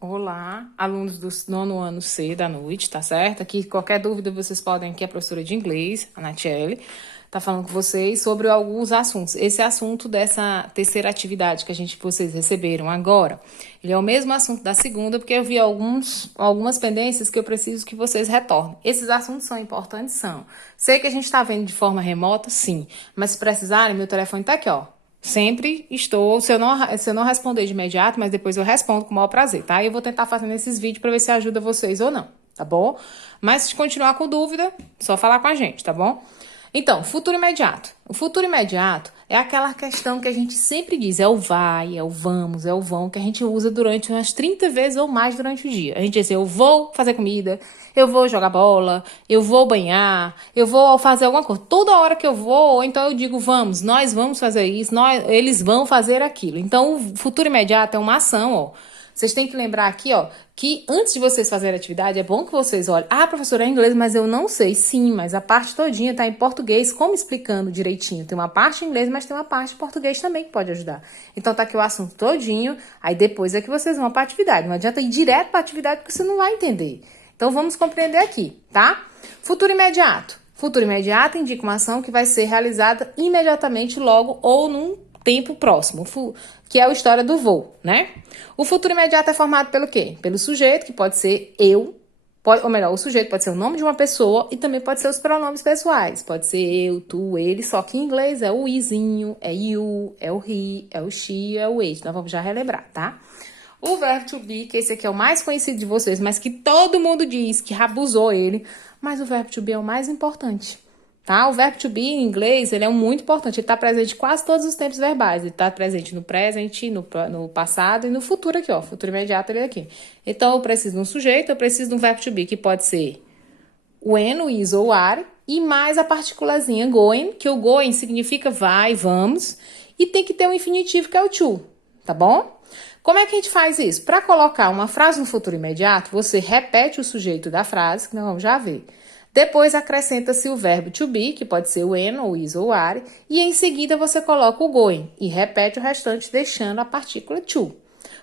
Olá, alunos do nono ano C da noite, tá certo? Aqui, qualquer dúvida, vocês podem, aqui é a professora de inglês, a Natiele, tá falando com vocês sobre alguns assuntos. Esse assunto dessa terceira atividade que vocês receberam agora, ele é o mesmo assunto da segunda, porque eu vi algumas pendências que eu preciso que vocês retornem. Esses assuntos são importantes? São. Sei que a gente tá vendo de forma remota, sim, mas se precisarem, meu telefone tá aqui, ó. Sempre estou, se eu não responder de imediato, mas depois eu respondo com o maior prazer, tá? Eu vou tentar fazendo esses vídeos para ver se ajuda vocês ou não, tá bom? Mas se continuar com dúvida, só falar com a gente, tá bom? Então, futuro imediato. O futuro imediato é aquela questão que a gente sempre diz, é o vai, é o vamos, é o vão, que a gente usa durante umas 30 vezes ou mais durante o dia. A gente diz assim, eu vou fazer comida, eu vou jogar bola, eu vou banhar, eu vou fazer alguma coisa. Toda hora que eu vou, ou então eu digo, vamos, nós vamos fazer isso, eles vão fazer aquilo. Então, o futuro imediato é uma ação, ó. Vocês têm que lembrar aqui, ó, que antes de vocês fazerem a atividade, é bom que vocês olhem. Ah, professora, é inglês, mas eu não sei. Sim, mas a parte todinha tá em português, como explicando direitinho. Tem uma parte em inglês, mas tem uma parte em português também que pode ajudar. Então tá aqui o assunto todinho, aí depois é que vocês vão para a atividade. Não adianta ir direto para a atividade porque você não vai entender. Então vamos compreender aqui, tá? Futuro imediato. Futuro imediato indica uma ação que vai ser realizada imediatamente, logo ou num tempo próximo, que é a história do vou, né? O futuro imediato é formado pelo quê? Pelo sujeito, que pode ser eu, ou melhor, o sujeito pode ser o nome de uma pessoa e também pode ser os pronomes pessoais. Pode ser eu, tu, ele, só que em inglês é o izinho, é you, é o he, é o she, é o it. Nós vamos já relembrar, tá? O verbo to be, que esse aqui é o mais conhecido de vocês, mas que todo mundo diz que abusou ele, mas o verbo to be é o mais importante. Tá? O verbo to be em inglês, ele é muito importante. Ele está presente em quase todos os tempos verbais. Ele está presente no presente, no passado e no futuro aqui, ó. Futuro imediato ele aqui. Então, eu preciso de um sujeito, eu preciso de um verbo to be, que pode ser when, o is ou o are, e mais a partículazinha going, que o going significa vai, vamos, e tem que ter um infinitivo que é o to, tá bom? Como é que a gente faz isso? Para colocar uma frase no futuro imediato, você repete o sujeito da frase, que nós vamos já ver. Depois acrescenta-se o verbo to be, que pode ser o when, ou is ou are, e em seguida você coloca o going e repete o restante deixando a partícula to.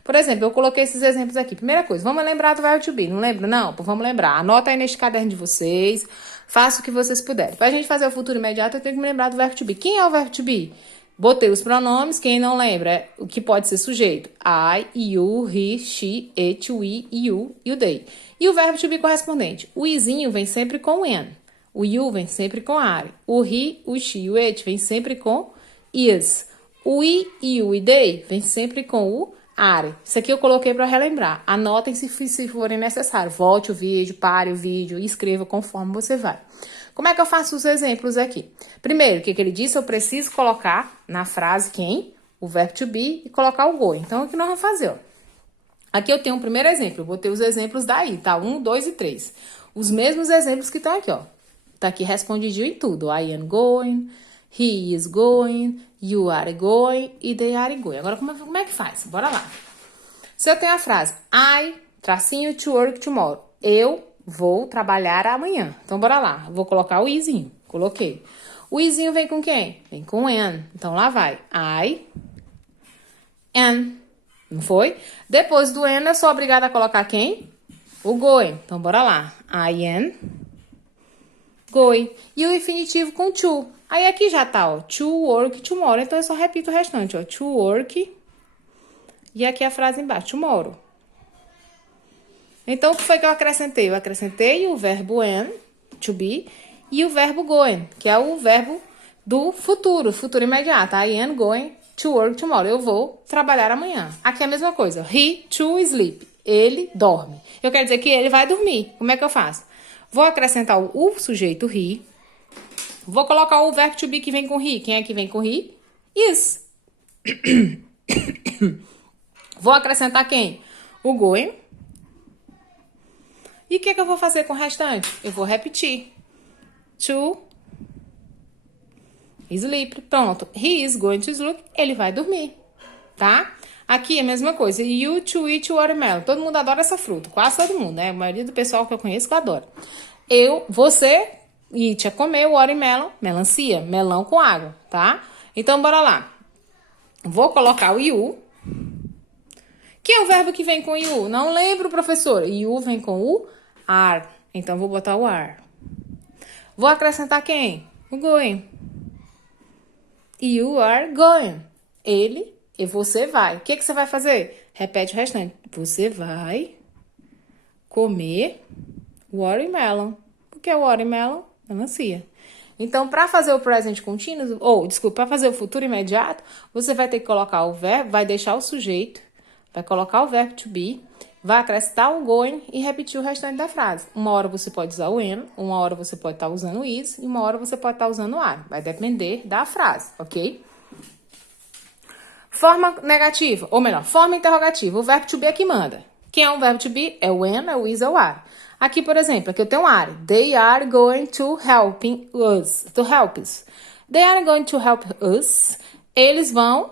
Por exemplo, eu coloquei esses exemplos aqui. Primeira coisa, vamos lembrar do verbo to be. Não lembra? Não? Vamos lembrar. Anota aí neste caderno de vocês, faça o que vocês puderem. Para a gente fazer o futuro imediato, eu tenho que me lembrar do verbo to be. Quem é o verbo to be? Botei os pronomes, quem não lembra, é o que pode ser sujeito. I, you, he, she, it, we, you e o they. E o verbo to be correspondente. O izinho vem sempre com when. O you vem sempre com are. O he, o she e o it vem sempre com is. O I, you e they vem sempre com o are. Isso aqui eu coloquei para relembrar. Anotem se forem necessário. Volte o vídeo, pare o vídeo e escreva conforme você vai. Como é que eu faço os exemplos aqui? Primeiro, o que ele disse? Eu preciso colocar na frase quem? O verbo to be e colocar o going. Então, o que nós vamos fazer? Ó? Aqui eu tenho um primeiro exemplo. Eu botei os exemplos daí, tá? 1, 2 e 3. Os mesmos exemplos que estão aqui, ó. Tá aqui respondidinho em tudo. I am going, he is going, you are going e they are going. Agora, como é que faz? Bora lá. Se eu tenho a frase I, tracinho, to work tomorrow. Eu vou trabalhar amanhã. Então, bora lá. Vou colocar o izinho. Coloquei. O izinho vem com quem? Vem com an. Então, lá vai. I am. Não foi? Depois do an, eu sou obrigada a colocar quem? O going. Então, bora lá. I am going. E o infinitivo com to. Aí, aqui já tá, ó. To work tomorrow. Então, eu só repito o restante, ó. To work. E aqui a frase embaixo. Tomorrow. Então, o que foi que eu acrescentei? Eu acrescentei o verbo am, to be, e o verbo going, que é o verbo do futuro imediato. I am going to work tomorrow. Eu vou trabalhar amanhã. Aqui é a mesma coisa. He to sleep. Ele dorme. Eu quero dizer que ele vai dormir. Como é que eu faço? Vou acrescentar o sujeito he. Vou colocar o verbo to be que vem com he. Quem é que vem com he? Is. Vou acrescentar quem? O going. E o que eu vou fazer com o restante? Eu vou repetir. To sleep. Pronto. He is going to sleep. Ele vai dormir. Tá? Aqui é a mesma coisa. You to eat watermelon. Todo mundo adora essa fruta. Quase todo mundo, né? A maioria do pessoal que eu conheço que adora. Você, eat é comer watermelon, melancia, melão com água, tá? Então, bora lá. Vou colocar o you. Que é o verbo que vem com you? Não lembro, professor. You vem com o are. Então, vou botar o are. Vou acrescentar quem? O going. You are going. Ele e você vai. O que você vai fazer? Repete o restante. Você vai comer watermelon. O que é watermelon? Melancia. Então, para fazer o present continuous, para fazer o futuro imediato, você vai ter que colocar o verbo, vai deixar o sujeito, vai colocar o verbo to be, vai acrescentar o going e repetir o restante da frase. Uma hora você pode usar o am, uma hora você pode estar usando o is e uma hora você pode estar usando o are. Vai depender da frase, ok? Forma negativa, ou melhor, forma interrogativa. O verbo to be é que manda. Quem é o verbo to be? É o am, é o is, é o are. Aqui, por exemplo, aqui eu tenho um are. They are going to help us. To help us. They are going to help us. Eles vão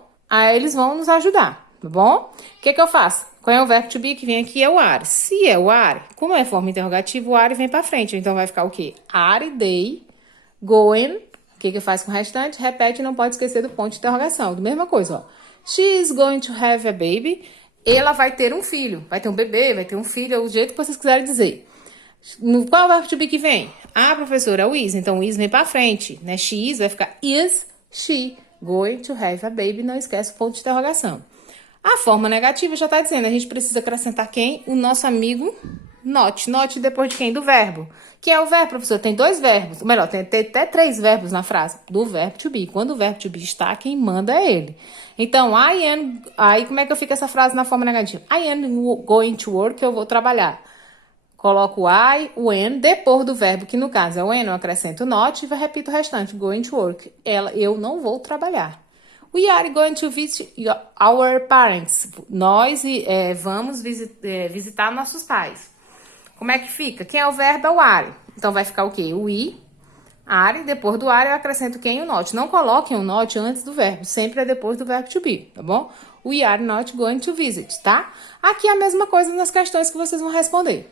nos ajudar, tá bom? O que eu faço? Qual é o verbo to be que vem aqui? É o are. Se é o are, como é forma interrogativa, o are vem pra frente. Então, vai ficar o quê? Are they going... O que eu faço com o restante? Repete e não pode esquecer do ponto de interrogação. Mesma coisa, ó. She is going to have a baby. Ela vai ter um filho. Vai ter um bebê, vai ter um filho, é o jeito que vocês quiserem dizer. Qual é o verbo to be que vem? Ah, professora, é o is. Então, o is vem pra frente, né? She is vai ficar is she going to have a baby. Não esquece o ponto de interrogação. A forma negativa já tá dizendo. A gente precisa acrescentar quem? O nosso amigo not. Not depois de quem? Do verbo. Quem é o verbo, professor? Tem dois verbos. Ou melhor, tem até 3 verbos na frase. Do verbo to be. Quando o verbo to be está, quem manda é ele. Então, I am... Aí, como é que eu fico essa frase na forma negativa? I am going to work. Eu vou trabalhar. Coloco o I, o am, depois do verbo, que no caso é o am, eu acrescento not e repito o restante, going to work. Eu não vou trabalhar. We are going to visit our parents. Nós vamos visitar nossos pais. Como é que fica? Quem é o verbo é o are. Então, vai ficar o quê? O we, are, depois do are eu acrescento quem? O not. Não coloquem o not antes do verbo, sempre é depois do verbo to be, tá bom? We are not going to visit, tá? Aqui é a mesma coisa nas questões que vocês vão responder.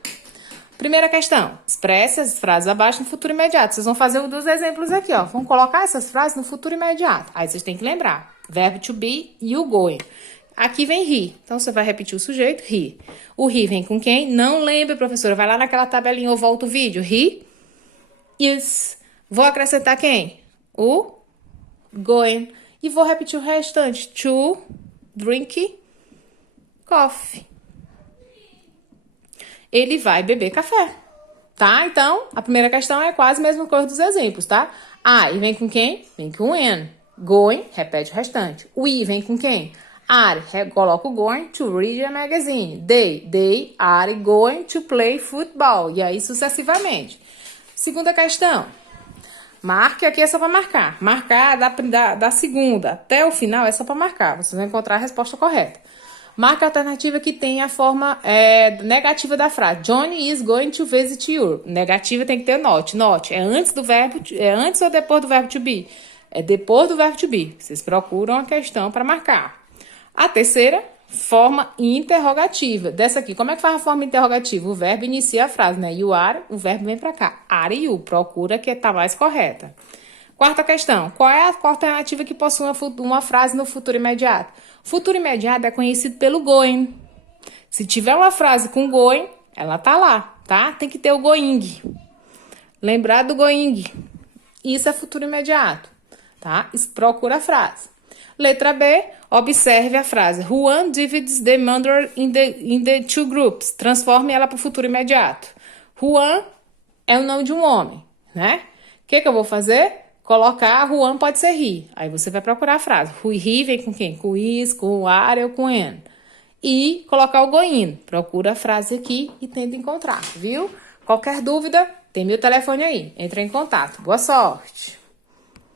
Primeira questão, expresse as frases abaixo no futuro imediato. Vocês vão fazer dos exemplos aqui, ó. Vão colocar essas frases no futuro imediato. Aí vocês têm que lembrar. Verbo to be e o going. Aqui vem he. Então, você vai repetir o sujeito, he. O he vem com quem? Não lembra, professora. Vai lá naquela tabelinha ou volta o vídeo. He is. Vou acrescentar quem? O going. E vou repetir o restante. To drink coffee. Ele vai beber café, tá? Então, a primeira questão é quase a mesma coisa dos exemplos, tá? I vem com quem? Vem com o am. Going, repete o restante. We vem com quem? Are, coloca o going to read a magazine. They are going to play football. E aí, sucessivamente. Segunda questão. Marque, aqui é só para marcar. Marcar da segunda até o final é só para marcar. Vocês vão encontrar a resposta correta. Marca a alternativa que tem a forma negativa da frase. Johnny is going to visit you. Negativa tem que ter not. Not é antes do verbo, é antes ou depois do verbo to be? É depois do verbo to be. Vocês procuram a questão para marcar. A terceira, forma interrogativa. Dessa aqui, como é que faz a forma interrogativa? O verbo inicia a frase, né? You are, o verbo vem para cá. Are you. Procura que tá mais correta. Quarta questão. Qual é a alternativa que possui uma frase no futuro imediato? Futuro imediato é conhecido pelo going. Se tiver uma frase com going, ela tá lá, tá? Tem que ter o going. Lembrar do going. Isso é futuro imediato, tá? Procura a frase. Letra B, observe a frase. Juan divides the mother in the 2 groups. Transforme ela para o futuro imediato. Juan é o nome de um homem, né? O que eu vou fazer? Colocar Juan pode ser he. Aí você vai procurar a frase. He vem com quem? Com is, com o are ou com an. E colocar o going. Procura a frase aqui e tenta encontrar, viu? Qualquer dúvida, tem meu telefone aí. Entra em contato. Boa sorte!